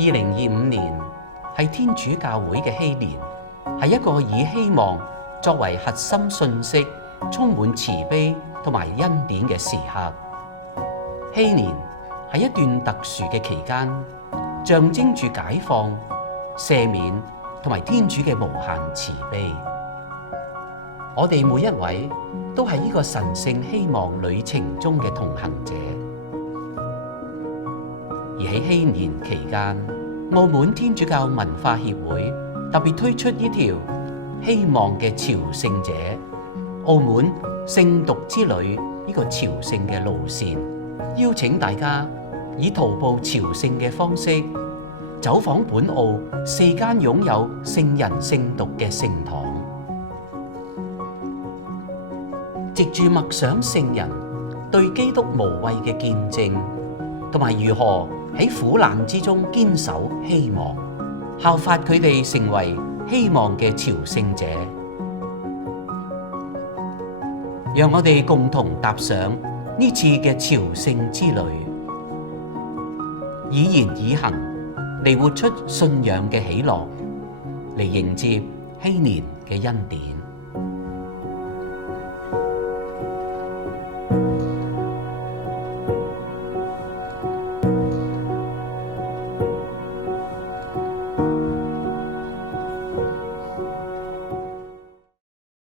2025年係天主教會嘅禧年，係一個以希望作為核心信息、充滿慈悲同埋恩典嘅時刻。禧年係一段特殊嘅期間，象徵住解放、赦免同埋天主嘅無限慈悲。我哋每一位都係呢個神聖希望旅程中嘅同行者。而喺禧年期間，澳門天主教文化協會特別推出呢條希望嘅朝聖者澳門聖讀之旅呢個朝聖嘅路線，邀請大家以徒步朝聖嘅方式走訪本澳4間擁有聖人聖讀嘅聖堂，藉住默想聖人對基督無畏嘅見證，同埋如何喺苦難之中堅守希望，效法佢哋成為希望嘅朝聖者。讓我哋共同踏上呢次嘅朝聖之旅，以言以行嚟活出信仰嘅喜樂，嚟迎接禧年嘅恩典。